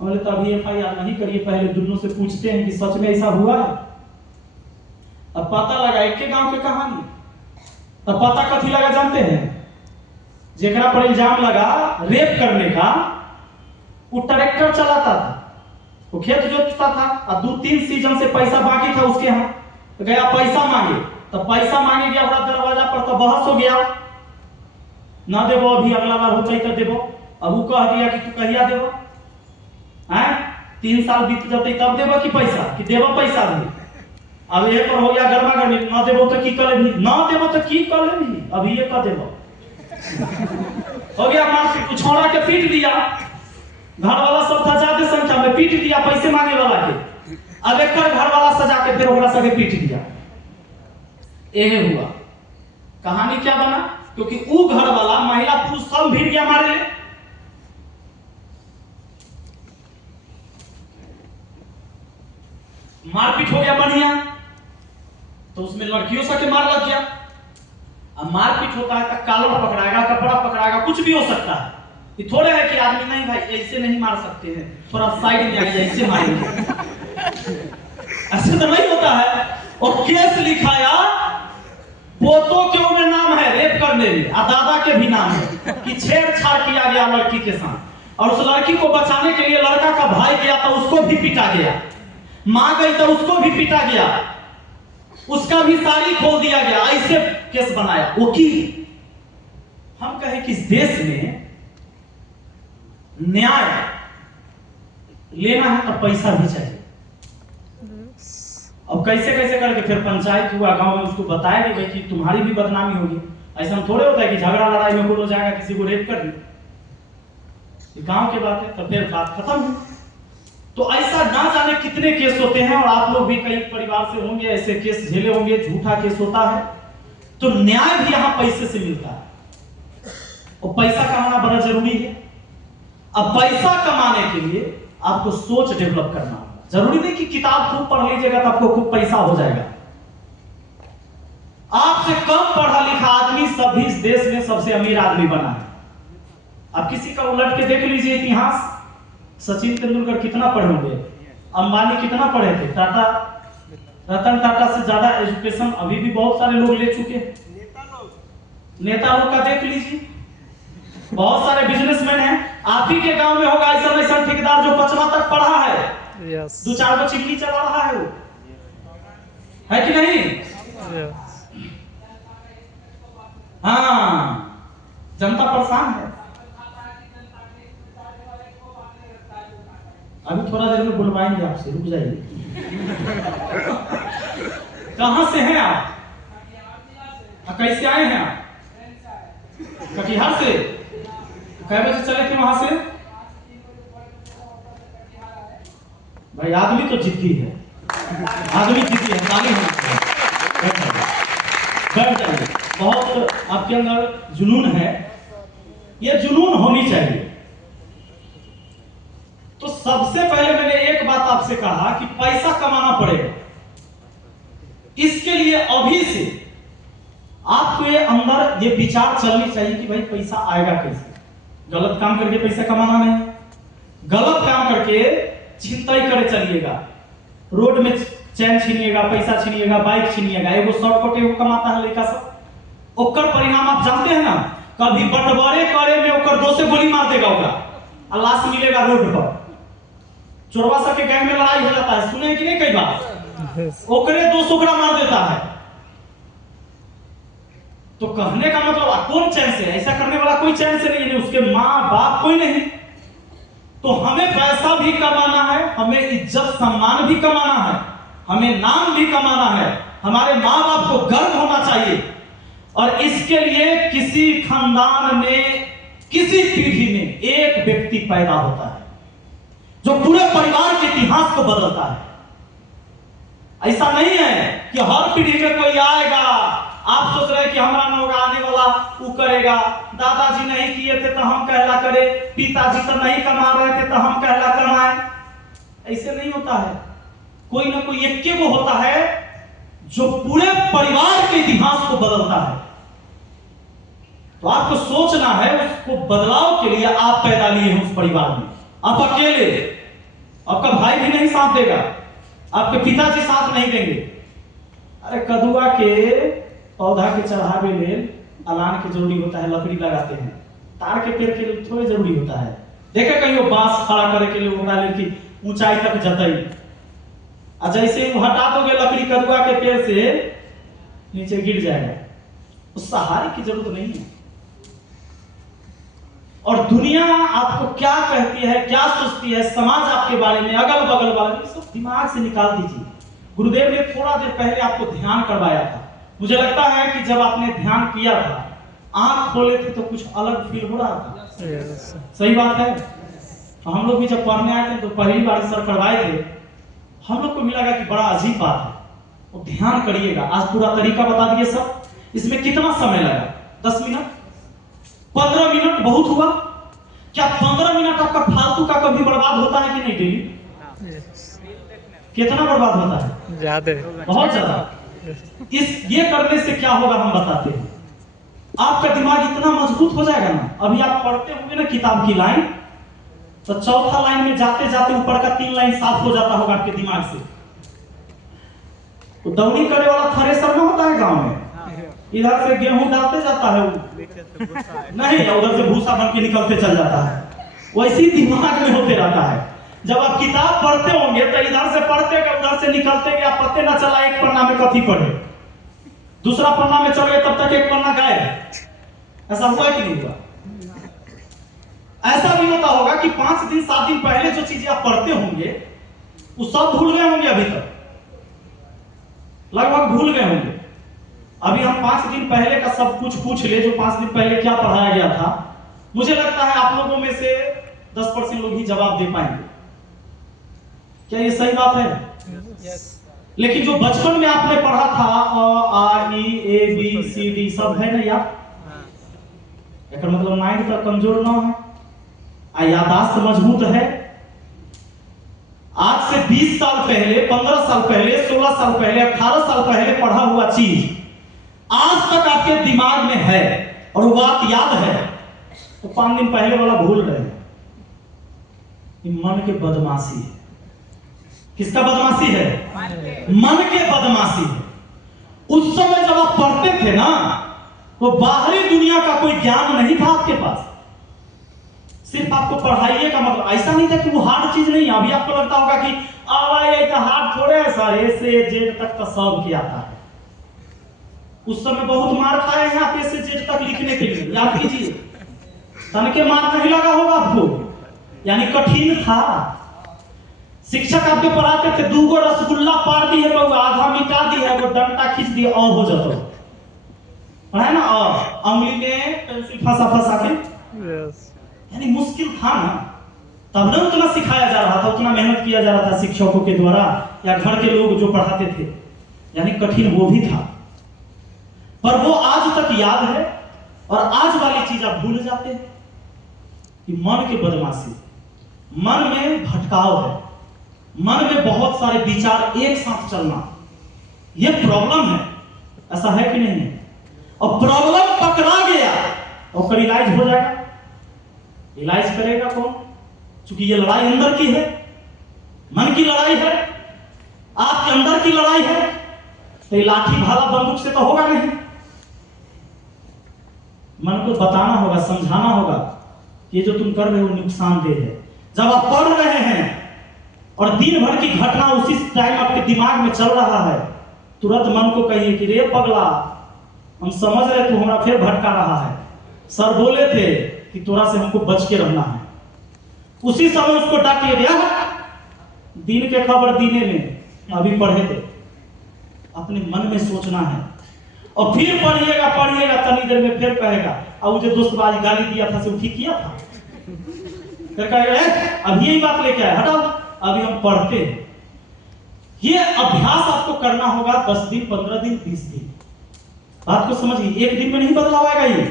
हमने तो अभी एफआईआर नहीं करिए, पहले दोनों से पूछते हैं कि सच में ऐसा हुआ है। अब पता लगा एक के गांव की कहानी, तब पता कथी लगा जानते हैं? जेकरा पर इल्जाम लगा रेप करने का, वो ट्रैक्टर चलाता था, वो खेत जोतता था, और 2-3 सीजन से पैसा बाकी था उसके यहाँ, तो गया पैसा मांगे, तो पैसा मांगे गया ओकरा दरवाजा पर, तो बहस हो गया, ना देबो अभी अगला बार होता ही तो देबो। अब वो कह दिया कि तू कहिया देबो, हैं 3 साल बीत जाते तब देबो कि पैसा, कि देबो पैसा भी। अब ये पर हो गया गरमा गर्मी, ना देबो तो की करे भी, ना देबो तो की करे भी, अभी ये कर देबो। हो गया मार के छोड़ा के पीट दिया, घर वाला सब था ज्यादा संख्या में, पीट दिया पैसे मांगे वाला के। अब एक घर वाला सजा के फिर ओकरा सके पीट दिया। यही हुआ, कहानी क्या बना? क्योंकि वो घर वाला महिला पुरुष सब भीड़ गया मारे, मारपीट हो गया बढ़िया, तो उसमें लड़कियों से मार लग गया। अब मारपीट होता है तो कॉलर पकड़ाएगा, कपड़ा पकड़ाएगा, कुछ भी हो सकता है। ये थोड़े है कि आदमी नहीं भाई ऐसे नहीं मार सकते हैं, थोड़ा साइड में आइए ऐसे मारेंगे, ऐसे तो नहीं होता है। और केस लिखाया, पोतों के में नाम है रेप करने में, और दादा के भी नाम है कि छेड़छाड़ किया गया लड़की के साथ, और उस लड़की को बचाने के लिए लड़का का भाई गया तो उसको भी पीटा गया, मां गई तो उसको भी पीटा गया, उसका भी साड़ी खोल दिया गया, ऐसे केस बनाया वकील। हम कहे कि इस देश में न्याय लेना है तो पैसा भी चाहिए। अब कैसे कैसे करके फिर पंचायत हुआ, गांव में उसको बताया कि भाई कि तुम्हारी भी बदनामी होगी। ऐसा थोड़े होता है कि झगड़ा लड़ाई में कोई हो जाएगा किसी को रेप कर दिया, गांव की बात है, तो फिर बात खत्म हुई। तो ऐसा ना जाने कितने केस होते हैं, और आप लोग भी कई परिवार से होंगे ऐसे केस झेले होंगे, झूठा केस होता है। तो न्याय भी यहां पैसे से मिलता है, और पैसा कमाना बड़ा जरूरी है। अब पैसा कमाने के लिए आपको सोच डेवलप करना होगा। जरूरी नहीं कि किताब खूब पढ़ लीजिएगा तो आपको खूब पैसा हो जाएगा। आपसे कम पढ़ा लिखा आदमी सभी इस देश में सबसे अमीर आदमी बना है। आप किसी का उलट के देख लीजिए इतिहास, सचिन तेंदुलकर कितना पढ़े होंगे, अंबानी कितना पढ़े थे, टाटा, रतन टाटा से ज्यादा एजुकेशन अभी भी बहुत सारे लोग ले चुके। नेता लोग का देख लीजिए, बहुत सारे बिजनेसमैन हैं। आप ही के गांव में होगा ऐसा ठेकेदार जो 5वां तक पढ़ा है, 2-4 गो चिल्ली चला रहा है, वो है कि नहीं? हाँ, जनता परेशान है। अभी थोड़ा देर में बुलवाएंगे आपसे, रुक जाइए। कहां से हैं आप? कैसे आए हैं आप? कटिहार से? कै बजे चले थे वहां से? भाई आदमी तो जिद्दी है, आदमी जिद्दी है, ताली होना चाहिए। बहुत आपके अंदर जुनून है, ये जुनून होनी चाहिए। तो सबसे पहले मैंने एक बात आपसे कहा कि पैसा कमाना पड़ेगा। इसके लिए अभी से आपके अंदर ये विचार चलनी चाहिए कि भाई पैसा आएगा कैसे। गलत काम करके पैसा कमाना नहीं, गलत काम करके छिनताई करे चलिएगा, रोड में चैन छीनिएगा, पैसा छीनिएगा, बाइक छीनिएगा, एगो शॉर्टकट एगो कमाता है लड़का सब। ओकर परिणाम आप जानते हैं ना, कभी बंटवारे करे में ओकर दो से गोली मार देगा ओकरा, और लाश मिलेगा रोड पर। चोरवा सब के गैंग में लड़ाई हो जाता है, सुने कि नहीं कई बार, ओकरे दो सोकड़ा मार देता है। तो कहने का मतलब कौन चैन से, ऐसा करने वाला कोई चैन से नहीं है, उसके माँ बाप कोई नहीं। तो हमें पैसा भी कमाना है, हमें इज्जत सम्मान भी कमाना है, हमें नाम भी कमाना है, हमारे माँ बाप को गर्व होना चाहिए। और इसके लिए किसी खानदान में, किसी पीढ़ी में एक व्यक्ति पैदा होता है जो पूरे परिवार के इतिहास को बदलता है। ऐसा नहीं है कि हर पीढ़ी में कोई आएगा, आप सोच रहे हैं कि हमारा नौगा आने वाला वो करेगा, दादाजी नहीं किए थे तो हम कहला करे, पिताजी तो नहीं कमा रहे थे तो हम कहला कमाए। ऐसे नहीं होता है, कोई ना कोई एक वो होता है जो पूरे परिवार के इतिहास को बदलता है। तो आपको सोचना है, उसको बदलाव के लिए आप पैदा लिए हैं उस परिवार में। आप अकेले, आपका भाई भी नहीं साथ देगा, आपके पिताजी साथ नहीं देंगे। अरे कदुआ के पौधा के चढ़ावे ले अलान की जरूरी होता है, लकड़ी लगाते हैं, तार के पेड़ के लिए थोड़ी जरूरी होता है। देखे कहीं बांस खड़ा करे के लिए ओकरा ले की ऊंचाई तक जतई, और जैसे हटा दोगे लकड़ी कदुआ के पेड़ से नीचे गिर जाएगा, उस सहारे की जरूरत नहीं है। और दुनिया आपको क्या कहती है, क्या सोचती है, समाज आपके बारे में, अगल बगल वाले, सब दिमाग से निकाल दीजिए। गुरुदेव ने थोड़ा देर पहले आपको ध्यान करवाया था, मुझे लगता है कि जब आपने ध्यान किया था, आंख खोले थे तो कुछ अलग फील हो रहा था। सही बात है। तो हम लोग भी जब पढ़ने आए थे तो पहली बार सर करवाए थे, हम लोग को मिला कि बड़ा अजीब बात है, वो ध्यान करिएगा। आज पूरा तरीका बता दिए सब। इसमें कितना समय लगा? 10 मिनट, 15 मिनट बहुत हुआ। क्या 15 मिनट आपका फालतू का कभी बर्बाद होता है कि नहीं? डेली कितना बर्बाद होता है? ज्यादा, बहुत ज्यादा। ये करने से क्या होगा हम बताते हैं। आपका दिमाग इतना मजबूत हो जाएगा ना, अभी आप पढ़ते होंगे ना किताब की लाइन, तो चौथा लाइन में जाते जाते ऊपर का 3 लाइन साफ हो जाता होगा आपके दिमाग से। तो दौड़ी करे वाला थ्रेसर ना होता है गांव में, इधर से गेहूं डालते जाता है नहीं, उधर से भूसा बन के निकलते चल जाता है। वैसी दिमाग में होते रहता है। जब आप किताब पढ़ते होंगे तो इधर से पढ़ते गए, उधर से निकलते गए, पते ना चला एक पन्ना में कथी पढ़े, दूसरा पन्ना में चल गए, तब तक एक पन्ना गायब। ऐसा हुआ कि नहीं हुआ? ऐसा भी होता होगा कि 5 दिन 7 दिन पहले जो चीजें आप पढ़ते होंगे वो सब भूल गए होंगे, अभी तक लगभग भूल गए होंगे। अभी हम 5 दिन पहले का सब कुछ पूछ ले, जो 5 दिन पहले क्या पढ़ाया गया था, मुझे लगता है आप लोगों में से 10% लोग ही जवाब दे पाएंगे। क्या ये सही बात है? yes. लेकिन जो बचपन में आपने पढ़ा था, अ आ ई ए बी सी डी सब है ना याद? एक मतलब माइंड का कमजोर ना है, यादाश्त मजबूत है। आज से 20 साल पहले, 15 साल पहले, 16 साल पहले, 18 साल पहले पढ़ा हुआ चीज आज तक आपके दिमाग में है और वो बात याद है, तो 5 दिन पहले वाला भूल रहे हैं। ये मन के बदमाशी है। किसका बदमाशी है? मन के बदमाशी है। उस समय जब आप पढ़ते थे ना, तो बाहरी दुनिया का कोई ज्ञान नहीं था आपके पास, सिर्फ आपको पढ़ाइए का मतलब ऐसा नहीं था कि वो हार्ड चीज नहीं है। अभी आपको लगता होगा कि हार्ड थोड़े है सर, ए से जेड तक का सब क्या आता है। उस समय बहुत मार खाए हैं आप ए से जेड तक लिखने के लिए, याद कीजिए। तन के मार नहीं लगा होगा आपको, यानी कठिन था। शिक्षक आपके पढ़ाते थे, 2 रसगुल्ला पार दी है बउआ, आधा मिटा दी है, वो डंडा खींच दिया और हो जाता है ना, और अंगुली में पेंसिल फंसा फंसा के, यानी मुश्किल था ना, तब ना उतना सिखाया जा रहा था, उतना मेहनत किया जा रहा था शिक्षकों के द्वारा या घर के लोग जो पढ़ाते थे, यानी कठिन वो भी था। पर वो आज तक याद है, और आज वाली चीज आप भूल जाते हैं कि मन के बदमाशी, मन में भटकाव है, मन में बहुत सारे विचार एक साथ चलना, ये प्रॉब्लम है। ऐसा है कि नहीं है? और प्रॉब्लम पकड़ा गया और फिर इलाज हो जाएगा। इलाज करेगा कौन? क्योंकि ये लड़ाई अंदर की है, मन की लड़ाई है। आपके अंदर की लड़ाई है तो ये लाठी भाला बंदूक से तो होगा नहीं। मन को बताना होगा, समझाना होगा कि ये जो तुम कर रहे हो नुकसानदेह है। जब आप पढ़ रहे हैं और दिन भर की घटना उसी टाइम आपके दिमाग में चल रहा है, तुरंत मन को कहिए कि रे पगला, हम समझ रहे तू हमारा फिर भटका रहा है, सर बोले थे कि तोरा से हमको बच के रहना है। उसी समय उसको डांटिए, दिया दिन के खबर दीने में अभी पढ़े थे, अपने मन में सोचना है और फिर पढ़िएगा पढ़िएगा, तनी देर में फिर कहेगा अब मुझे दोस्त आज गाली दिया था से ठीक किया था, फिर कहेगा अभी यही बात लेके आए, हटाओ अभी हम पढ़ते हैं। ये अभ्यास आपको करना होगा 10 दिन 15 दिन 20 दिन। बात को समझिए, एक दिन में नहीं बदलाव आएगा। ये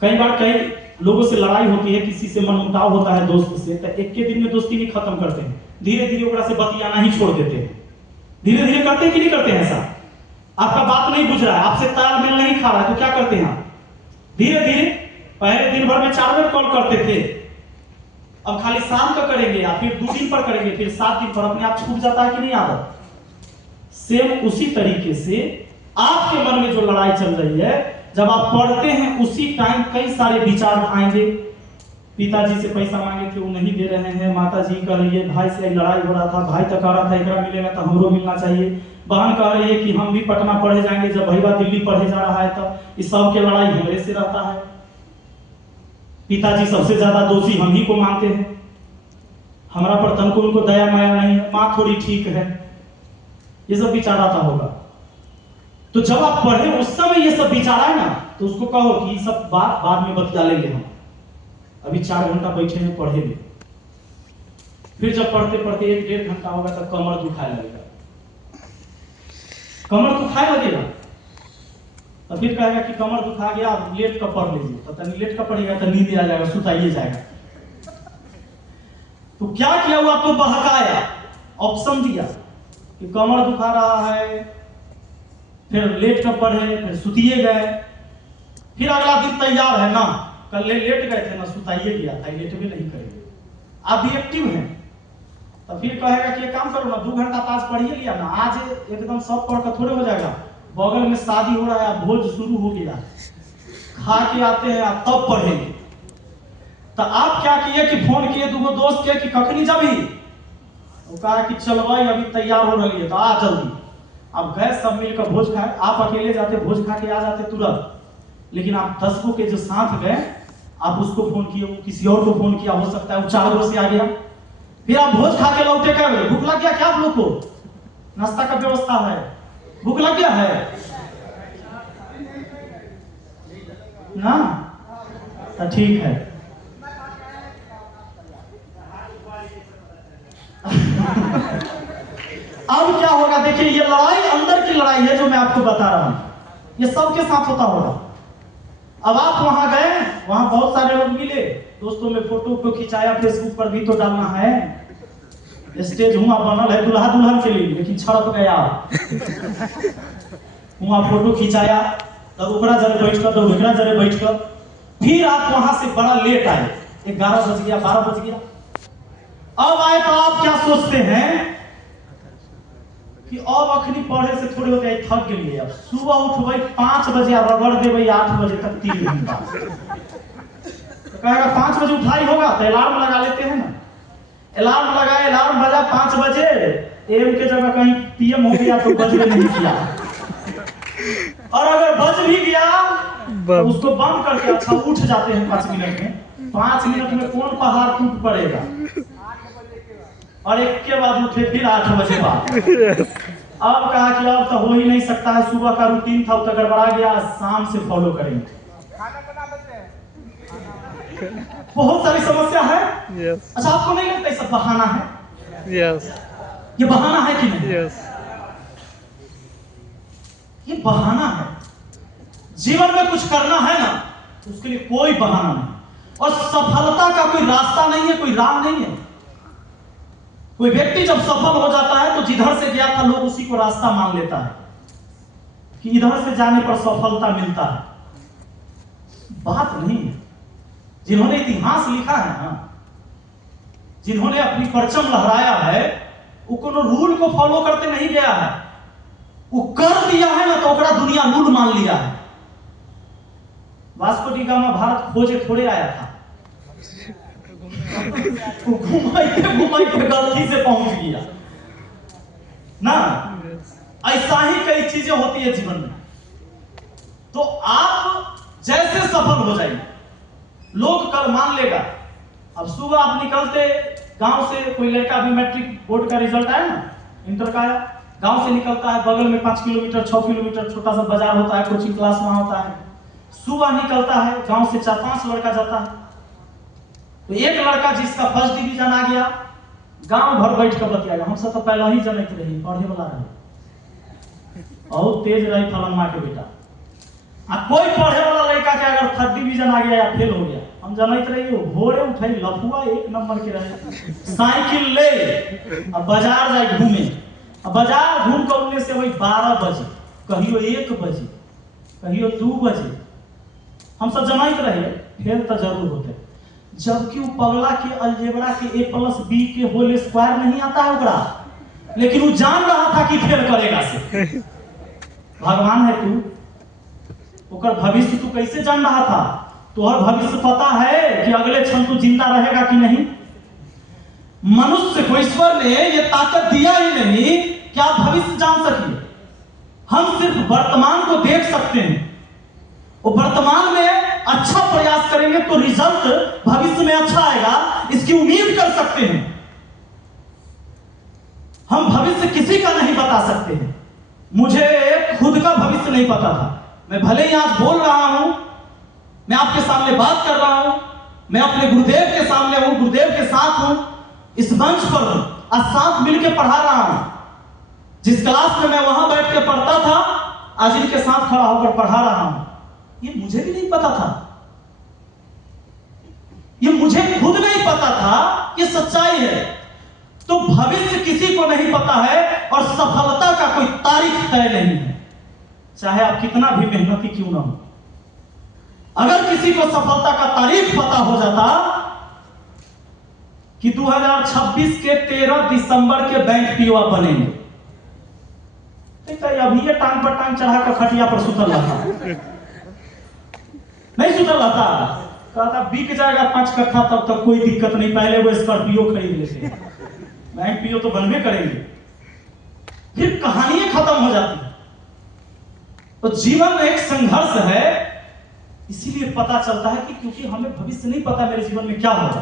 कई बार कई लोगों से लड़ाई होती है, किसी से मनमुटाव होता है दोस्त से, तो एक के दिन में दोस्ती नहीं खत्म करते हैं, धीरे धीरे ओकरा से बतियाना ही छोड़ देते हैं। धीरे धीरे करते हैं कि नहीं करते हैं ऐसा? आपका बात नहीं बुझ रहा है, आपसे तालमेल नहीं खा रहा है, तो क्या करते हैं आप? धीरे धीरे, पहले दिन भर में 4 बार कॉल करते थे, अब खाली शाम को करेंगे या फिर 2 दिन पर करेंगे, फिर 7 दिन पर, अपने आप छूट जाता है कि नहीं आदत? सेम उसी तरीके से आपके मन में जो लड़ाई चल रही है, जब आप पढ़ते हैं उसी टाइम कई सारे विचार आएंगे। पिताजी से पैसा मांगे थे वो नहीं दे रहे हैं, माता जी कह रही है भाई से लड़ाई हो रहा था, भाई तो कह रहा था एकरा मिलेगा तो हमरो मिलना चाहिए, बहन कह रही है कि हम भी पटना पढ़े जाएंगे जब भैया दिल्ली पढ़े जा रहा है, तो इस सब के लड़ाई हमरे से रहता है। पिताजी सबसे ज्यादा दोषी हम ही को मानते हैं, हमारा पर तन को उनको दया माया नहीं है, माँ थोड़ी ठीक है, ये सब विचार आता होगा। तो जब आप पढ़े उस समय ये सब विचार आए ना, तो उसको कहो कि ये सब बात बाद में बतिया लेंगे, हम अभी 4 घंटा बैठे हैं पढ़ेंगे। फिर जब पढ़ते पढ़ते 1-1.5 घंटा होगा तब कमर दुखाने लगेगा, कमर दुखाने लगेगा, तो फिर कहेगा कि कमर दुखा गया, अब लेट कर पढ़ लीजिए, तो तनी लेट कर पढ़ेगा तो नींद आ जाएगा, सुताइए जाएगा। तो क्या किया वो आपको बहकाया, ऑप्शन दिया कि कमर दुखा रहा है, फिर लेट कर पढ़े, फिर सुतिए गए, फिर अगला दिन तैयार है ना, कल लेट गए थे ना, सुताइए गया था, लेट भी नहीं करेंगे, आप भी एक्टिव हैं। तो फिर कहेगा कि एक काम करो ना, 2 घंटा ताज पढ़िए लिया ना, आज एकदम सब पढ़ कर थोड़े हो जाएगा, बगल में शादी हो रहा है, भोज शुरू हो गया, खा के आते हैं आप तब पढ़ेंगे। तो आप क्या किए कि फोन किए 2 दोस्त के कि कखनी जाबी, वो कहा कि चल भाई अभी तैयार हो रही है तो आ जल्दी। अब गए सब मिलकर भोज खाए, आप अकेले जाते भोज खा के आ जाते तुरंत, लेकिन आप 10 गो के जो साथ गए, आप उसको फोन किए, वो किसी और को फोन किया, हो सकता है वो 4 गो से आ गया, फिर आप भोज खा के लौटे, क्या भूख लग गया क्या आप लोग को? नाश्ता का व्यवस्था है, भूख लग गया है ना, तो ठीक है। अब क्या होगा देखिए, ये लड़ाई अंदर की लड़ाई है जो मैं आपको बता रहा हूं, ये सबके साथ होता होगा। अब आप वहां गए, वहां बहुत सारे लोग मिले, दोस्तों में फोटो को खिंचाया, फेसबुक पर भी तो डालना है, स्टेज हुआ बनल है दुल्हा दुल्हन के लिए, लेकिन छड़प गया वहां फोटो खिंचाया, तब ओकरा जरे बैठ कर, तब ओकरा जरे बैठ कर, फिर आप वहां से बड़ा लेट आए, 11 बज गया 12 बज गया। अब आए तो आप क्या सोचते हैं कि अब अखनी पढ़े से थोड़ी होते थक गए, अब सुबह उठबै 5 बजे रगड़ देबै 8 बजे तक 3 घंटा, तो कहेगा 5 बजे उठाई होगा तो अलार्म लगा लेते हैं ना, अलार्म लगाए, अलार्म बजा 5 बजे, एम के जगह कहीं पीएम हो गया तो बजने नहीं किया, और अगर बज भी गया तो उसको बंद करके अच्छा उठ जाते हैं 5 मिनट में। 5 मिनट में कौन पहाड़ टूट पड़ेगा, और एक के बाद उठे फिर 8 बजे बाद। अब कहा कि अब तो हो ही नहीं सकता है, सुबह का रूटीन था तो गड़बड़ा गया, शाम से फॉलो करेंगे। बहुत सारी समस्या है। अच्छा, आपको नहीं लगता ये सब बहाना है? ये बहाना है कि नहीं? ये बहाना है। जीवन में कुछ करना है ना, उसके लिए कोई बहाना नहीं, और सफलता का कोई रास्ता नहीं है, कोई राह नहीं है। कोई व्यक्ति जब सफल हो जाता है तो जिधर से गया था लोग उसी को रास्ता मान लेता है कि इधर से जाने पर सफलता मिलता है। बात नहीं है। जिन्होंने इतिहास लिखा है ना, जिन्होंने अपनी परचम लहराया है, वो कोनो रूल को फॉलो करते नहीं गया है, वो कर दिया है ना तो ओकरा दुनिया रूल मान लिया है। वास्को डी गामा भारत खोजे थोड़े आया था, घुमाइते घुमाइते गलती से पहुंच गया ना। ऐसा ही कई चीजें होती है जीवन में। तो आप जैसे सफल हो जाइए, लोग कल मान लेगा। अब सुबह आप निकलते गांव से, कोई लड़का भी मैट्रिक बोर्ड का रिजल्ट आया ना, इंटर का आया, गांव से निकलता है, बगल में 5 किलोमीटर 6 किलोमीटर छोटा सा बाजार होता है, कोचिंग क्लास वहां होता है। सुबह निकलता है, गांव से 4-5 लड़का जाता है, तो एक लड़का जिसका फर्स्ट डिवीजन आ गया, गांव भर बैठ कर बतिया, हम सब तो पहले ही जनत रही, पढ़े वाला रहे और तेज रही फलनमा के बेटा। कोई पढ़े वाला लड़का के अगर 3rd डिवीजन आ गया या फेल हो गया, हम जनत रही, भोरे उठे लफुआ 1 नंबर के रहे, साइकिल ले अब बाजार जाए घूमे, अब बाजार घूम कर उनने से वही 12 बजे, कहियो 1 बजे, कहियो 2 बजे हम सब जमाइत रहे, फेल तो जरूर होते। जबकि वो पगला के अलजेब्रा के a+b के होल स्क्वायर नहीं आता है ओकरा, लेकिन वो जान रहा था कि फेल करेगा से। भगवान है तू, ओकर भविष्य तू कैसे जान रहा था? तोहर भविष्य पता है कि अगले क्षण तू जिंदा रहेगा कि नहीं? मनुष्य को ईश्वर ने ये ताकत दिया ही नहीं कि आप भविष्य जान सकिए। हम सिर्फ वर्तमान को देख सकते हैं, और वर्तमान में अच्छा प्रयास करेंगे तो रिजल्ट भविष्य में अच्छा आएगा, इसकी उम्मीद कर सकते हैं। हम भविष्य किसी का नहीं बता सकते हैं। मुझे खुद का भविष्य नहीं पता था। मैं भले ही आज बोल रहा हूं, मैं आपके सामने बात कर रहा हूं, मैं अपने गुरुदेव के सामने हूं, गुरुदेव के साथ हूं, इस मंच पर हूं, आज साथ मिलकर पढ़ा रहा हूं। जिस क्लास में मैं वहां बैठ के पढ़ता था, आज इनके साथ खड़ा होकर पढ़ा रहा हूं। ये मुझे भी नहीं पता था, ये मुझे खुद नहीं पता था, ये सच्चाई है। तो भविष्य किसी को नहीं पता है और सफलता का कोई तारीख तय नहीं है, चाहे आप कितना भी मेहनती क्यों ना हो। अगर किसी को सफलता का तारीख पता हो जाता कि 2026 के 13 दिसंबर के बैंक पीओ आप बनेंगे, तो अभी ये टांग पर टांग चढ़ा कर खटिया पर सुतल रहता, नहीं सुतल रहता, कहता बिक जाएगा 5 कट्ठा तब तक कोई दिक्कत नहीं, पहले वो स्कॉर्पियो खरीद लेते, बैंक पीओ तो बनवे करेंगे, फिर कहानी खत्म हो जाती है। तो जीवन में एक संघर्ष है, इसीलिए पता चलता है कि क्योंकि हमें भविष्य नहीं पता मेरे जीवन में क्या होगा।